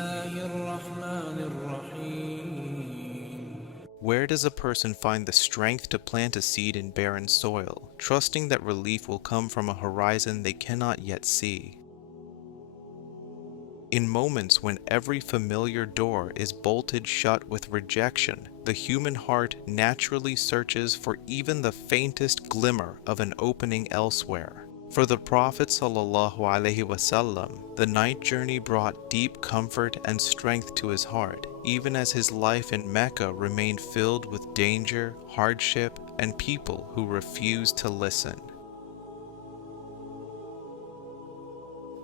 الله الرحمن الرحيم. Where does a person find the strength to plant a seed in barren soil, trusting that relief will come from a horizon they cannot yet see? In moments when every familiar door is bolted shut with rejection, the human heart naturally searches for even the faintest glimmer of an opening elsewhere. For the Prophet ﷺ, the night journey brought deep comfort and strength to his heart, even as his life in Mecca remained filled with danger, hardship, and people who refused to listen.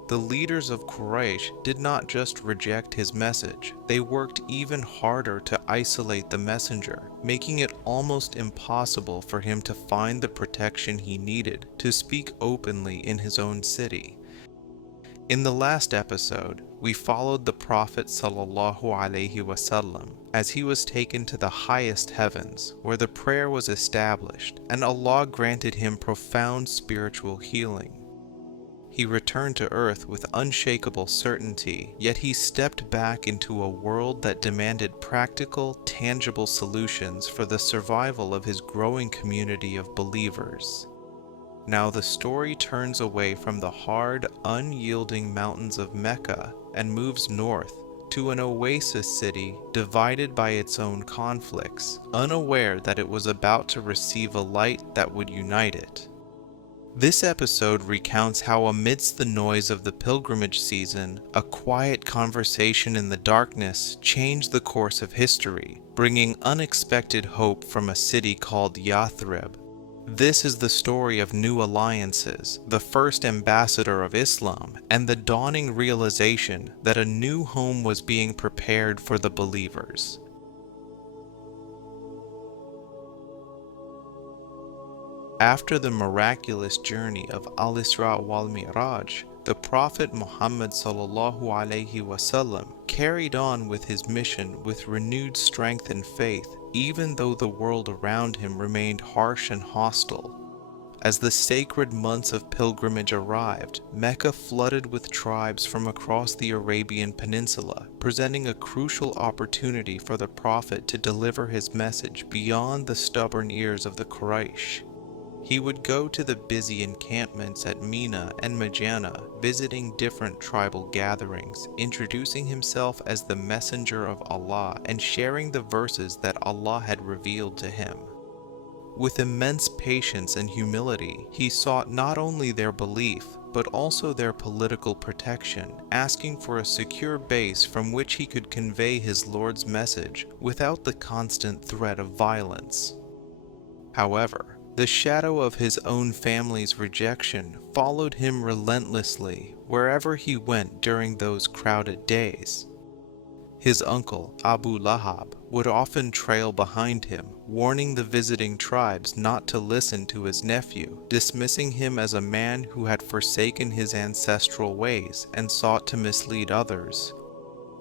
The leaders of Quraysh did not just reject his message, they worked even harder to isolate the messenger, making it almost impossible for him to find the protection he needed to speak openly in his own city. In the last episode, we followed the Prophet ﷺ as he was taken to the highest heavens, where the prayer was established, and Allah granted him profound spiritual healing. He returned to earth with unshakable certainty, yet he stepped back into a world that demanded practical, tangible solutions for the survival of his growing community of believers. Now the story turns away from the hard, unyielding mountains of Mecca and moves north to an oasis city divided by its own conflicts, unaware that it was about to receive a light that would unite it. This episode recounts how amidst the noise of the pilgrimage season, a quiet conversation in the darkness changed the course of history, bringing unexpected hope from a city called Yathrib. This is the story of new alliances, the first ambassador of Islam, and the dawning realization that a new home was being prepared for the believers. After the miraculous journey of Al-Isra wal Mi'raj, the Prophet Muhammad ﷺ carried on with his mission with renewed strength and faith, even though the world around him remained harsh and hostile. As the sacred months of pilgrimage arrived, Mecca flooded with tribes from across the Arabian Peninsula, presenting a crucial opportunity for the Prophet to deliver his message beyond the stubborn ears of the Quraysh. He would go to the busy encampments at Mina and Majana, visiting different tribal gatherings, introducing himself as the messenger of Allah and sharing the verses that Allah had revealed to him. With immense patience and humility, he sought not only their belief, but also their political protection, asking for a secure base from which he could convey his Lord's message without the constant threat of violence. However, the shadow of his own family's rejection followed him relentlessly wherever he went during those crowded days. His uncle, Abu Lahab, would often trail behind him, warning the visiting tribes not to listen to his nephew, dismissing him as a man who had forsaken his ancestral ways and sought to mislead others.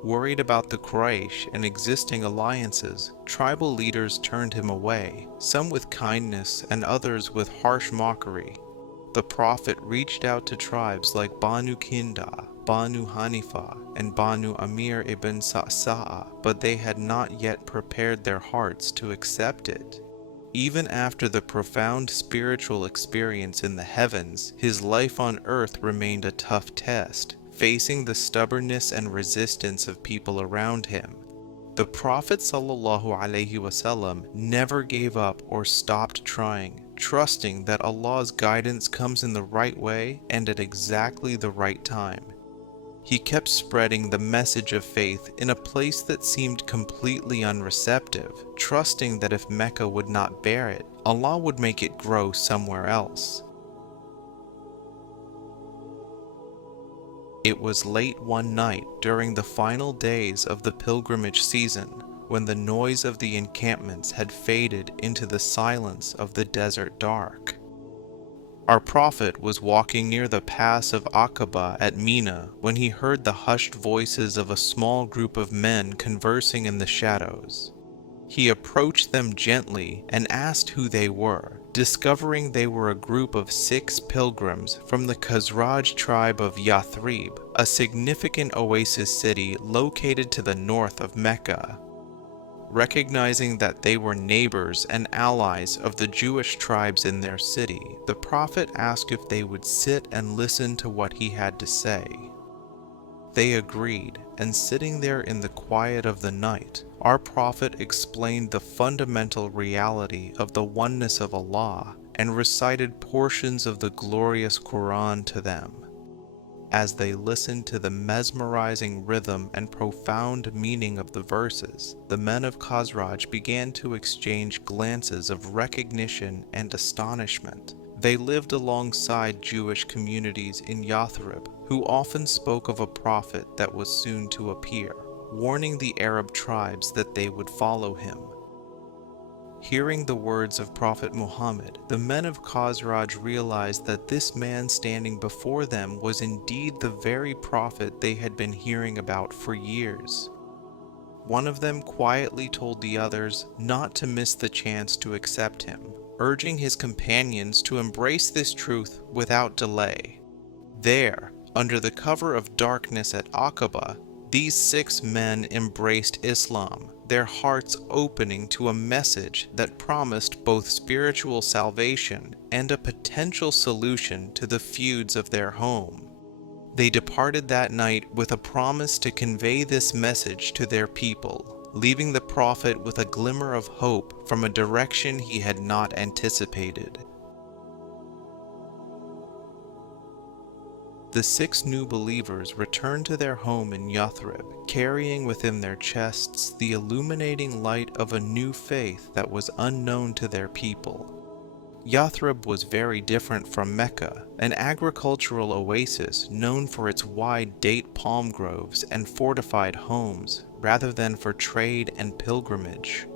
Worried about the Quraysh and existing alliances, tribal leaders turned him away, some with kindness and others with harsh mockery. The Prophet reached out to tribes like Banu Kinda, Banu Hanifa, and Banu Amir ibn Sa'sa'a, but they had not yet prepared their hearts to accept it. Even after the profound spiritual experience in the heavens, his life on earth remained a tough test, facing the stubbornness and resistance of people around him. The Prophet ﷺ never gave up or stopped trying, trusting that Allah's guidance comes in the right way and at exactly the right time. He kept spreading the message of faith in a place that seemed completely unreceptive, trusting that if Mecca would not bear it, Allah would make it grow somewhere else. It was late one night during the final days of the pilgrimage season when the noise of the encampments had faded into the silence of the desert dark. Our Prophet was walking near the pass of Aqabah at Mina when he heard the hushed voices of a small group of men conversing in the shadows. He approached them gently and asked who they were, discovering they were a group of 6 pilgrims from the Khazraj tribe of Yathrib, a significant oasis city located to the north of Mecca. Recognizing that they were neighbors and allies of the Jewish tribes in their city, the Prophet asked if they would sit and listen to what he had to say. They agreed, and sitting there in the quiet of the night, our Prophet explained the fundamental reality of the oneness of Allah and recited portions of the glorious Quran to them. As they listened to the mesmerizing rhythm and profound meaning of the verses, the men of Khazraj began to exchange glances of recognition and astonishment. They lived alongside Jewish communities in Yathrib, who often spoke of a prophet that was soon to appear, warning the Arab tribes that they would follow him. Hearing the words of Prophet Muhammad, the men of Khazraj realized that this man standing before them was indeed the very prophet they had been hearing about for years. One of them quietly told the others not to miss the chance to accept him, urging his companions to embrace this truth without delay. There, under the cover of darkness at Aqabah, these 6 men embraced Islam, their hearts opening to a message that promised both spiritual salvation and a potential solution to the feuds of their home. They departed that night with a promise to convey this message to their people, leaving the Prophet with a glimmer of hope from a direction he had not anticipated. The 6 new believers returned to their home in Yathrib, carrying within their chests the illuminating light of a new faith that was unknown to their people. Yathrib was very different from Mecca, an agricultural oasis known for its wide date palm groves and fortified homes, rather than for trade and pilgrimage.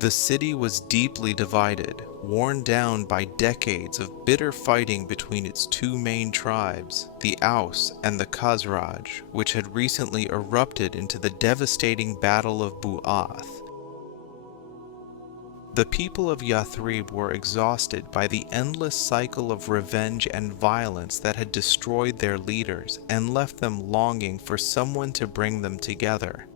The city was deeply divided, worn down by decades of bitter fighting between its 2 main tribes, the Aus and the Khazraj, which had recently erupted into the devastating Battle of Bu'ath. The people of Yathrib were exhausted by the endless cycle of revenge and violence that had destroyed their leaders and left them longing for someone to bring them together.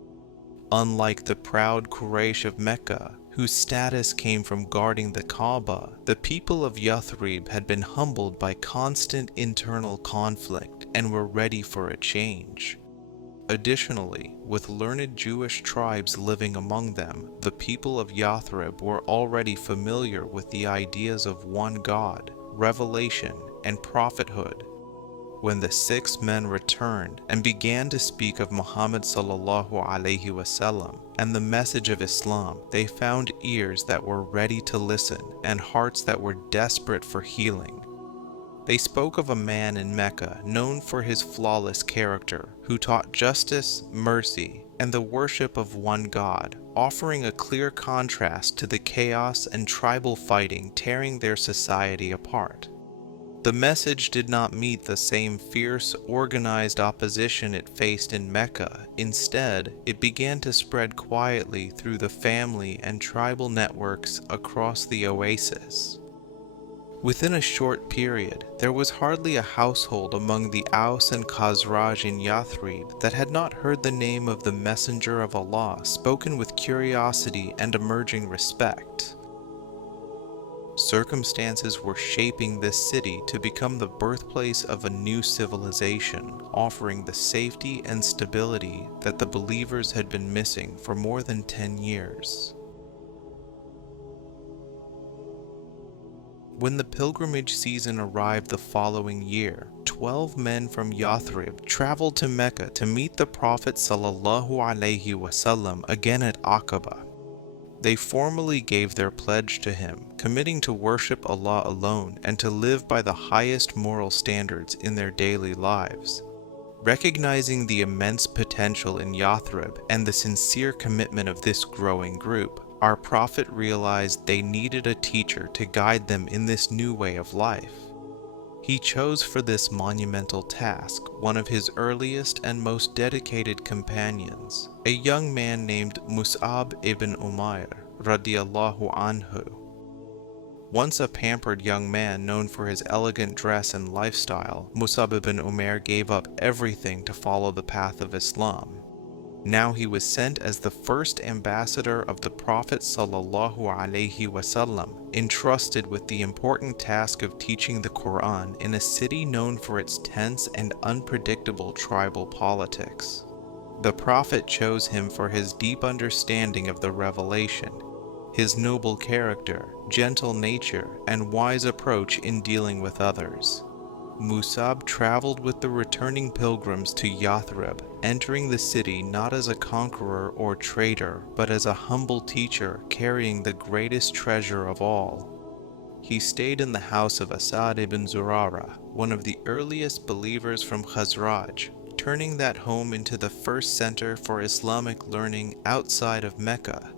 Unlike the proud Quraysh of Mecca, whose status came from guarding the Aqabah, the people of Yathrib had been humbled by constant internal conflict and were ready for a change. Additionally, with learned Jewish tribes living among them, the people of Yathrib were already familiar with the ideas of one God, revelation, and prophethood. When the 6 men returned and began to speak of Muhammad sallallahu alaihi wasallam and the message of Islam, they found ears that were ready to listen and hearts that were desperate for healing. They spoke of a man in Mecca known for his flawless character, who taught justice, mercy, and the worship of one God, offering a clear contrast to the chaos and tribal fighting tearing their society apart. The message did not meet the same fierce, organized opposition it faced in Mecca. Instead, it began to spread quietly through the family and tribal networks across the oasis. Within a short period, there was hardly a household among the Aus and Khazraj in Yathrib that had not heard the name of the Messenger of Allah spoken with curiosity and emerging respect. Circumstances were shaping this city to become the birthplace of a new civilization, offering the safety and stability that the believers had been missing for more than 10 years. When the pilgrimage season arrived the following year, 12 men from Yathrib traveled to Mecca to meet the Prophet sallallahu alaihi wasallam again at Aqabah. They formally gave their pledge to him, committing to worship Allah alone and to live by the highest moral standards in their daily lives. Recognizing the immense potential in Yathrib and the sincere commitment of this growing group, our Prophet realized they needed a teacher to guide them in this new way of life. He chose for this monumental task one of his earliest and most dedicated companions, a young man named Mus'ab ibn Umayr, radiyallahu anhu. Once a pampered young man known for his elegant dress and lifestyle, Mus'ab ibn Umayr gave up everything to follow the path of Islam. Now he was sent as the first ambassador of the Prophet ﷺ, entrusted with the important task of teaching the Quran in a city known for its tense and unpredictable tribal politics. The Prophet chose him for his deep understanding of the revelation, his noble character, gentle nature, and wise approach in dealing with others. Mus'ab traveled with the returning pilgrims to Yathrib, entering the city not as a conqueror or traitor, but as a humble teacher carrying the greatest treasure of all. He stayed in the house of Asad ibn Zurara, one of the earliest believers from Khazraj, turning that home into the first center for Islamic learning outside of Mecca.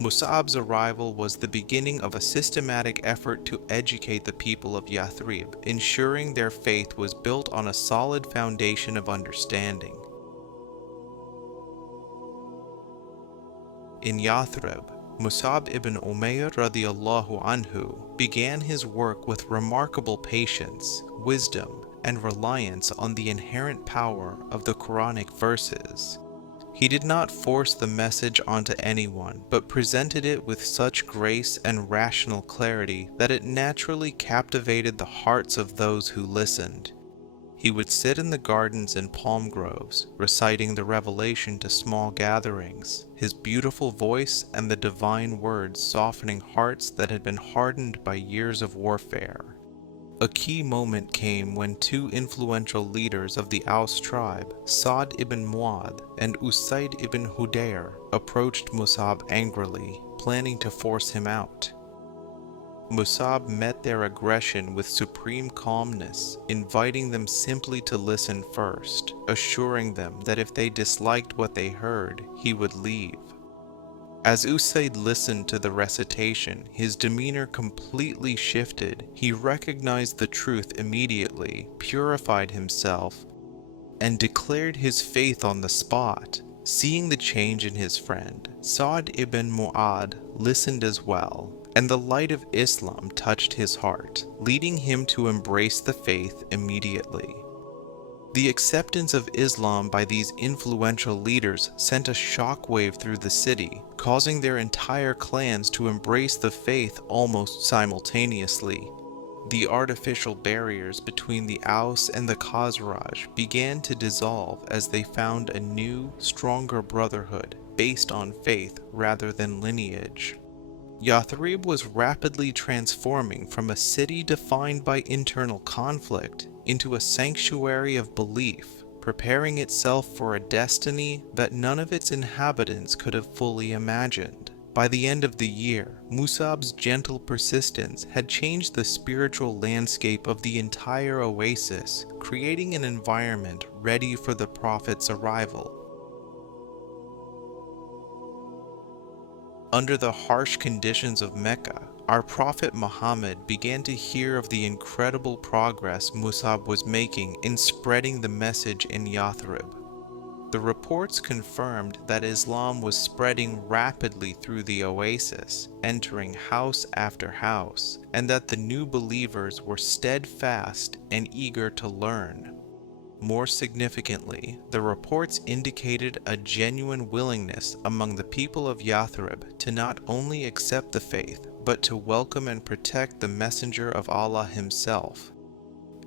Mus'ab's arrival was the beginning of a systematic effort to educate the people of Yathrib, ensuring their faith was built on a solid foundation of understanding. In Yathrib, Mus'ab ibn Umayr radiyallahu anhu began his work with remarkable patience, wisdom, and reliance on the inherent power of the Quranic verses. He did not force the message onto anyone, but presented it with such grace and rational clarity that it naturally captivated the hearts of those who listened. He would sit in the gardens and palm groves, reciting the revelation to small gatherings, his beautiful voice and the divine words softening hearts that had been hardened by years of warfare. A key moment came when two influential leaders of the Aus tribe, Sa'd ibn Mu'adh and Usayd ibn Hudayr, approached Mus'ab angrily, planning to force him out. Mus'ab met their aggression with supreme calmness, inviting them simply to listen first, assuring them that if they disliked what they heard, he would leave. As Usayd listened to the recitation, his demeanor completely shifted. He recognized the truth immediately, purified himself, and declared his faith on the spot. Seeing the change in his friend, Sa'd ibn Mu'adh listened as well, and the light of Islam touched his heart, leading him to embrace the faith immediately. The acceptance of Islam by these influential leaders sent a shockwave through the city, causing their entire clans to embrace the faith almost simultaneously. The artificial barriers between the Aus and the Khazraj began to dissolve as they found a new, stronger brotherhood based on faith rather than lineage. Yathrib was rapidly transforming from a city defined by internal conflict into a sanctuary of belief, preparing itself for a destiny that none of its inhabitants could have fully imagined. By the end of the year, Mus'ab's gentle persistence had changed the spiritual landscape of the entire oasis, creating an environment ready for the Prophet's arrival. Under the harsh conditions of Mecca, our Prophet Muhammad began to hear of the incredible progress Mus'ab was making in spreading the message in Yathrib. The reports confirmed that Islam was spreading rapidly through the oasis, entering house after house, and that the new believers were steadfast and eager to learn. More significantly, the reports indicated a genuine willingness among the people of Yathrib to not only accept the faith, but to welcome and protect the Messenger of Allah himself.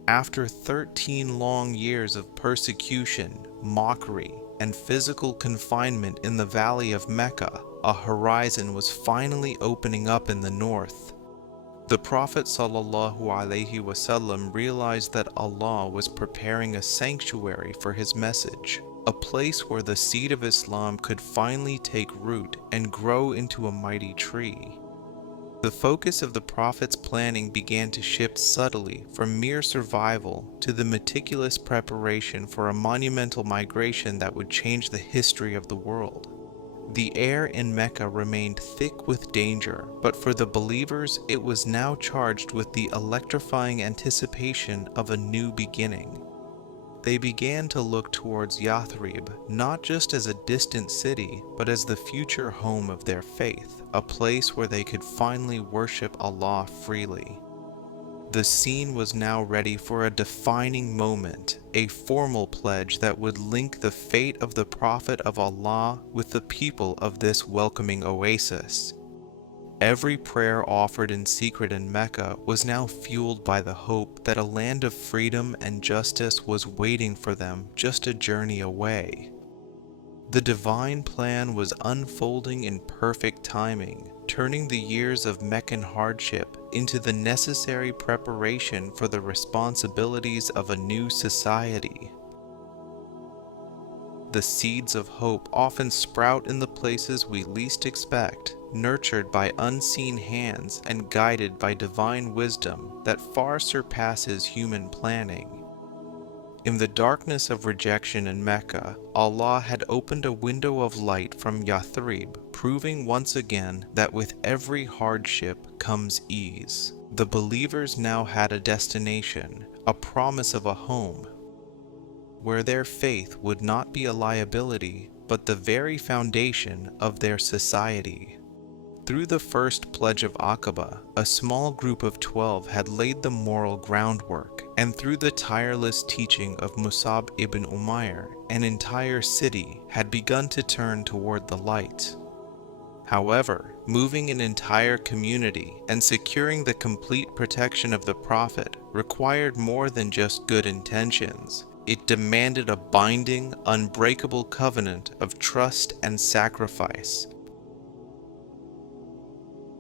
After 13 long years of persecution, mockery, and physical confinement in the valley of Mecca, a horizon was finally opening up in the north. The Prophet ﷺ realized that Allah was preparing a sanctuary for his message, a place where the seed of Islam could finally take root and grow into a mighty tree. The focus of the Prophet's planning began to shift subtly from mere survival to the meticulous preparation for a monumental migration that would change the history of the world. The air in Mecca remained thick with danger, but for the believers it was now charged with the electrifying anticipation of a new beginning. They began to look towards Yathrib not just as a distant city, but as the future home of their faith, a place where they could finally worship Allah freely. The scene was now ready for a defining moment, a formal pledge that would link the fate of the Prophet of Allah with the people of this welcoming oasis. Every prayer offered in secret in Mecca was now fueled by the hope that a land of freedom and justice was waiting for them just a journey away. The divine plan was unfolding in perfect timing, turning the years of Meccan hardship into the necessary preparation for the responsibilities of a new society. The seeds of hope often sprout in the places we least expect, nurtured by unseen hands and guided by divine wisdom that far surpasses human planning. In the darkness of rejection in Mecca, Allah had opened a window of light from Yathrib, proving once again that with every hardship comes ease. The believers now had a destination, a promise of a home, where their faith would not be a liability, but the very foundation of their society. Through the first pledge of Aqabah, a small group of 12 had laid the moral groundwork, and through the tireless teaching of Mus'ab ibn Umayr, an entire city had begun to turn toward the light. However, moving an entire community and securing the complete protection of the Prophet required more than just good intentions. It demanded a binding, unbreakable covenant of trust and sacrifice.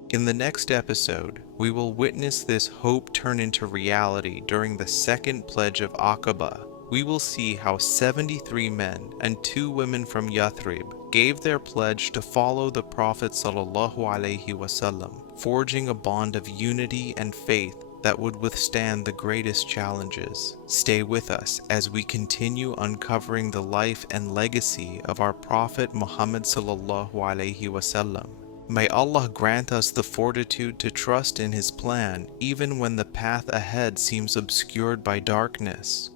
In the next episode, we will witness this hope turn into reality during the second pledge of Aqabah. We will see how 73 men and 2 women from Yathrib gave their pledge to follow the Prophet ﷺ, forging a bond of unity and faith that would withstand the greatest challenges. Stay with us as we continue uncovering the life and legacy of our Prophet Muhammad ﷺ. May Allah grant us the fortitude to trust in His plan even when the path ahead seems obscured by darkness.